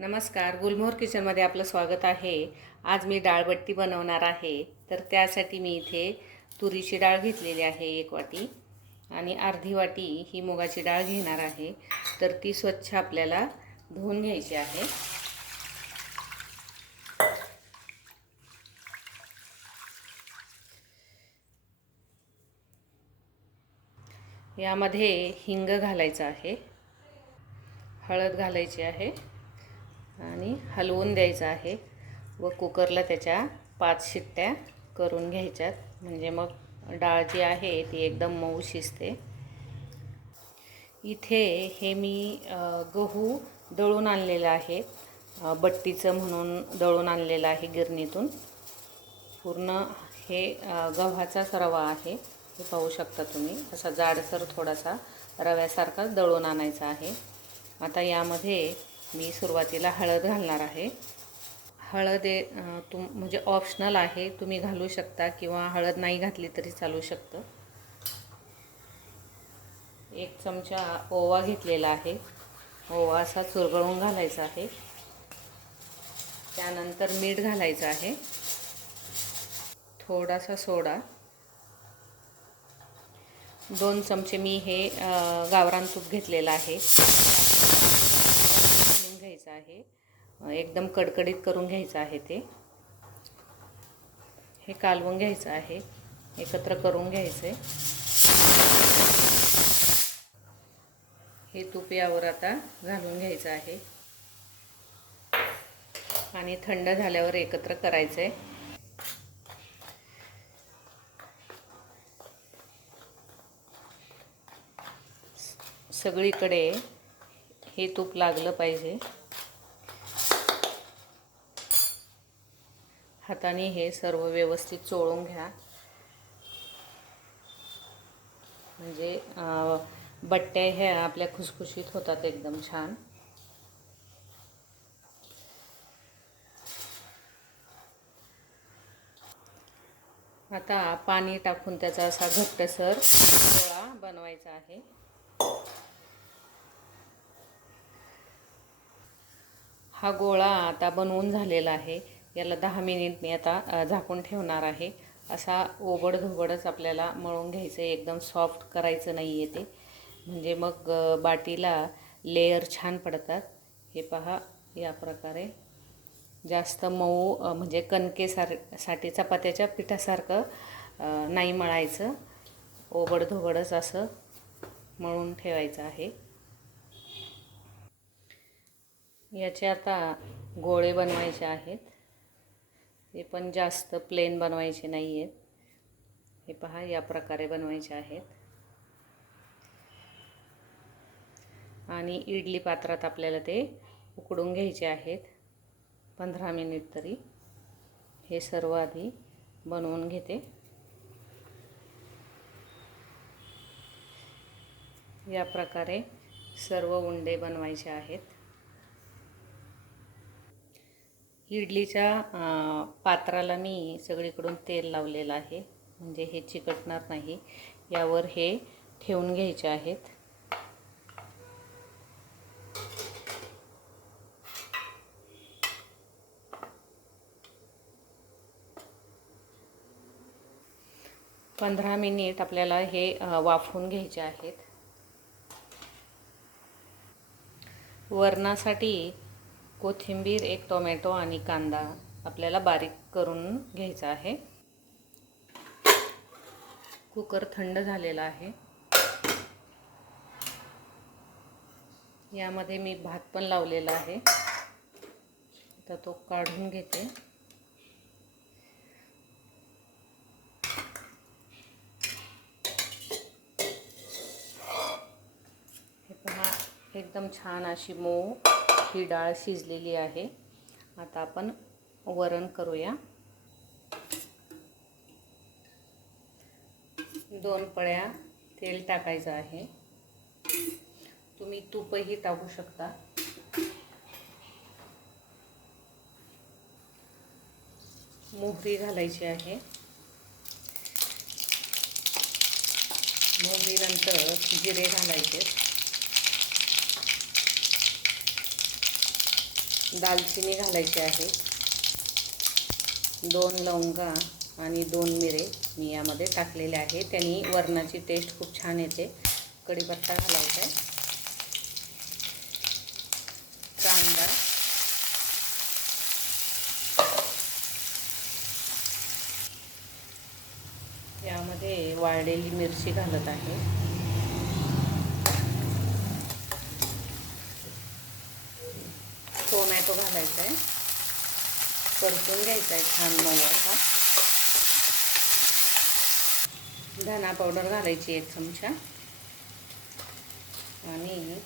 नमस्कार गुलमोहर किचनमध्ये आपलं स्वागत आहे. आज मी डाळबट्टी बनवणार आहे. तर त्यासाठी मी इथे तुरीची डाळ घेतलेली आहे एक वाटी आणि अर्धी वाटी ही मुगाची डाळ घेणार आहे. तर ती स्वच्छ आपल्याला धुवून घ्यायची आहे. यामध्ये हिंग घालायचं आहे. हळद घालायची आहे. आणि हलवून द्यायचं आहे व कुकरला त्याच्या पाच शिट्ट्या करून घ्यायच्यात. म्हणजे मग डाळ जी आहे ती एकदम मऊ शिजते. इथे हे मी गहू दळून आणलेलं आहे. बट्टीचं म्हणून दळून आणलेलं आहे गिरणीतून. पूर्ण हे गव्हाचाच रवा आहे. हे पाहू शकता तुम्ही. असा जाडसर थोडासा रव्यासारखा दळून आणायचा आहे. आता यामध्ये मी सुरुवातीला हळद घालणार आहे. हळद हे तुम म्हणजे ऑप्शनल आहे. तुम्ही घालू शकता किंवा हळद नाही घातली तरी चालू शकतं. एक चमचा ओवा घेतलेला आहे. ओवा असा चुरगळून घालायचा आहे. त्यानंतर मीठ घालायचं आहे. थोडासा सोडा. दोन चमचे मी हे गावरान तूप घेतलेलं आहे घालून घ्यायचं आहे अ, एकदम कडकडीत करून घ्यायचं आहे ते. हे कालवून घ्यायचं आहे. एकत्र करून घ्यायचं आहे हे तूप यावर आता घालून घ्यायचं आहे. आणि थंड झाल्यावर एकत्र करायचं आहे सगळीकडे हे तूप लागलं पाहिजे. हाताने हे सर्व व्यवस्थित चोळून घ्या. म्हणजे बट्ट्या ह्या आपल्या खुसखुशीत होतात एकदम छान. आता पाणी टाकून त्याचा असा घट्टसर गोळा बनवायचा आहे. हा गोळा आता बनवून झालेला आहे. याला दहा मिनिट मी आता झाकून ठेवणार आहे. असा ओबड धोबडच आपल्याला मळून घ्यायचं आहे एकदम सॉफ्ट करायचं नाही आहे ते. म्हणजे मग बाटीला लेयर छान पडतात. हे पहा या प्रकारे. जास्त मऊ म्हणजे कणकेसारसाठी चपात्याच्या पिठासारखं नाही मळायचं. ओबडधोबडच असं मळून ठेवायचं आहे. याचे आता गोळे बनवायचे आहेत. हे पण जास्त प्लेन बनवायचे नाही आहेत हे पहा या प्रकारे बनवायचे आहेत. आणि इडली पात्रात आपल्याला ते उकडून घ्यायचे आहेत. पंधरा मिनिट तरी हे सर्व आधी बनवून घेते. या प्रकारे सर्व उंडे बनवायचे आहेत. इडलीच्या पात्राला मी सगळीकडून तेल लावलेलं आहे. म्हणजे हे चिकटणार नाही. यावर हे ठेवून घ्यायचे आहेत. पंधरा मिनिट आपल्याला हे वाफवून घ्यायचे आहेत. वरणासाठी कोथिंबीर एक टोमॅटो आणि कांदा आपल्याला बारीक करून घ्यायचा आहे. कुकर थंड झालेला आहे. यामध्ये मी भात पण लावलेला आहे. तर तो काढून घेते. हे पहा एकदम छान अशी मऊ ही डाळ शिजलेली आहे. आता आपण वरण करूया. दोन पळ्या तेल टाकायचं आहे. तुम्ही तूपही टाकू शकता. मोहरी घालायची आहे. मोहरीनंतर जिरे घालायचे. दालचिनी घालायची आहे. दोन लवंगा आणि दोन मिरे मी यामध्ये टाकलेले आहे त्यांनी वरणाची टेस्ट खूप छान येते. कढीपत्ता घालायचा आहे. कांदा. यामध्ये वाळलेली मिरची घालत आहे टोमॅटो घालायचा आहे परतून घ्यायचा आहे छान मऊ असा धना पावडर घालायची एक चमचा. आणि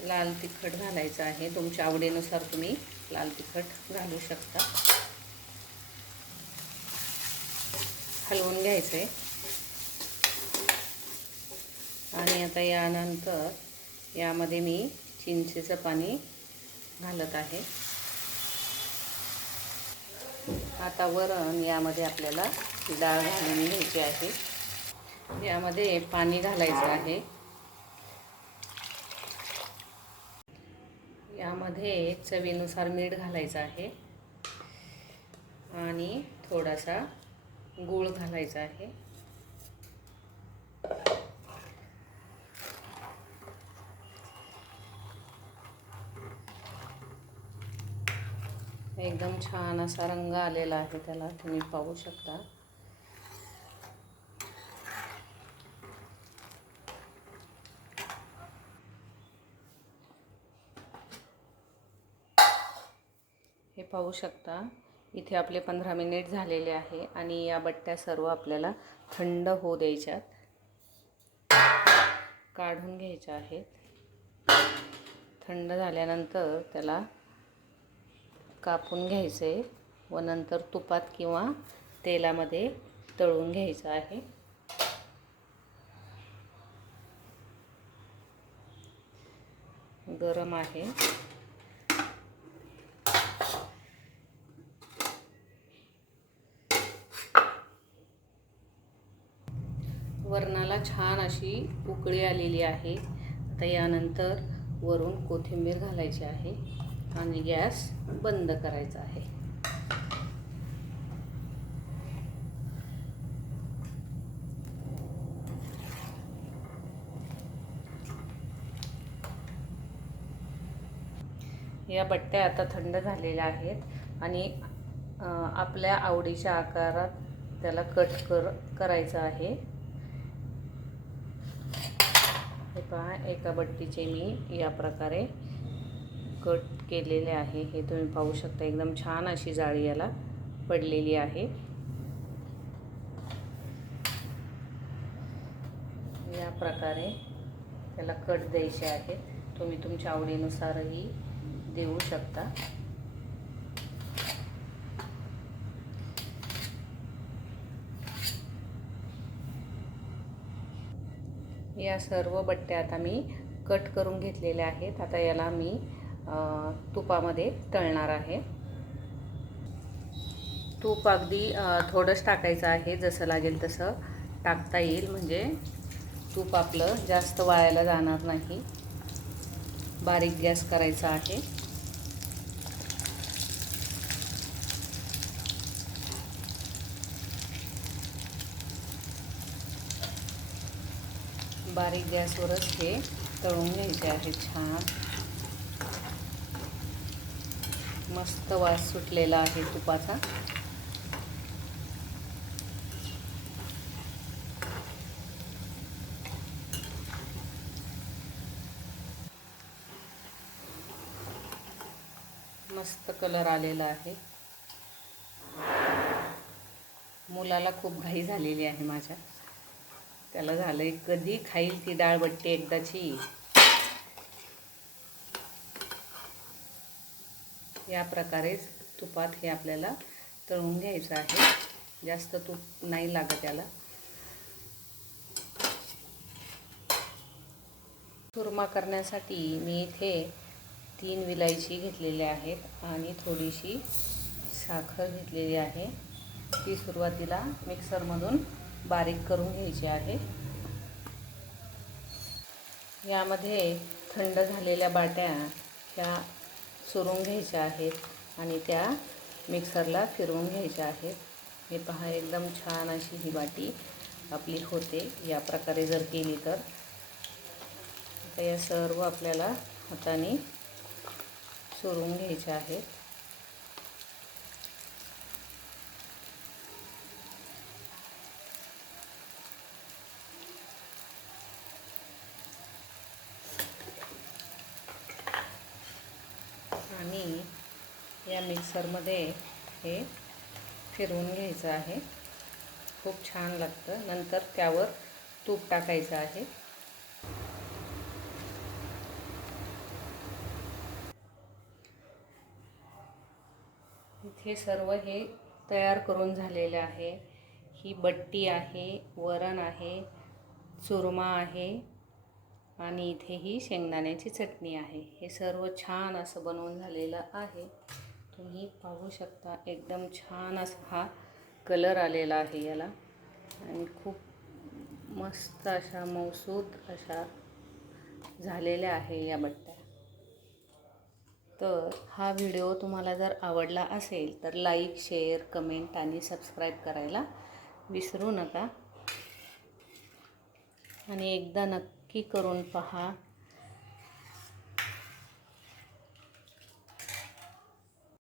लाल तिखट घालायचं आहे. तुमच्या आवडीनुसार तुम्ही लाल तिखट घालू शकता. हलवून घ्यायचं आहे आणि आता यानंतर यामध्ये मी चिंचेचं पाणी घालत आहे. आता वरण यामध्ये आपल्याला डाळ घालून घ्यायची आहे. यामध्ये पाणी घालायचं आहे. यामध्ये चवीनुसार मीठ घालायचं आहे. आणि थोडासा गूळ घालायचा आहे. एकदम छान असा रंग आलेला आहे त्याला तुम्ही पाहू शकता. हे पाहू शकता इथे आपले पंधरा मिनिट झालेले आहे आणि या बट्ट्या सर्व आपल्याला थंड होऊ द्यायच्यात. काढून घ्यायच्या आहेत. थंड झाल्यानंतर त्याला कापून घ्यायचं आहे व नंतर तुपात किंवा तेलामध्ये तळून घ्यायचं आहे. गरम आहे. वरणाला छान अशी उकळी आलेली आहे. आता यानंतर वरून कोथिंबीर घालायची आहे. आणि गॅस बंद करायचा आहे. या बट्ट्या आता थंड झालेल्या आहेत आणि आपल्या आवडीच्या आकारात त्याला कट कर करायचं आहे. हे पहा एका बट्टीचे मी या प्रकारे कट केलेले आहे हे तुम्ही पाहू शकता. एकदम छान अशी जाळी याला पडलेली आहे. या प्रकारे त्याला कट द्यायचे आहेत. तुम्ही तुमच्या आवडीनुसारही देऊ शकता. या सर्व बट्ट्या आता मी कट करून घेतलेल्या आहेत. आता याला मी तुपामध्ये तळणार आहे. तूप अगदी थोडंच टाकायचं आहे जसं लागेल तसं टाकता येईल. म्हणजे तूप आपलं जास्त वाळायला जाणार नाही. बारीक गॅस करायचा आहे. बारीक गॅसवरच हे तळून घ्यायचे आहे छान. मस्त वास सुटलेला आहे तुपाचा. मस्त कलर आलेला आहे. मुलाला खूप घाई झालेली आहे माझ्या. त्याला झालं आहे कधी खाईल ती डाळबट्टी एकदाची. या प्रकारेच तुपात हे आपल्याला तळून घ्यायचं आहे. जास्त तूप नाही लागत त्याला चुरमा करण्यासाठी मी इथे तीन विलायची घेतलेल्या आहेत आणि थोडीशी साखर घेतलेली आहे. ती सुरुवातीला मिक्सरमधून बारीक करून घ्यायची आहे. यामध्ये थंड झालेल्या बाट्या ह्या चुरून घ्यायच्या आहेत आणि त्या मिक्सरला फिरवून घ्यायच्या आहेत. हे पहा एकदम छान अशी ही वाटी आपली होते. या प्रकारे जर केली तर. आता या सर्व आपल्याला हाताने चुरून घ्यायच्या आहेत आणि या मिक्सरमध्ये हे फिरवून घ्यायचं आहे. खूप छान लागतं. नंतर त्यावर तूप टाकायचं आहे. इथे सर्व हे तयार करून झालेलं आहे. ही बट्टी आहे वरण आहे चुरमा आहे आणि इथे ही शेंगदाण्याची चटणी आहे. हे सर्व छान असं बनवून झालेलं आहे. तुम्ही पाहू शकता एकदम छान असा हा कलर आलेला आहे याला. आणि खूप मस्त अशा मौसूद अशा झालेल्या आहे या बट्ट्या. तर हा व्हिडिओ तुम्हाला जर आवडला असेल तर लाईक शेअर कमेंट आणि सबस्क्राईब करायला विसरू नका. आणि एकदा नक्की करून पहा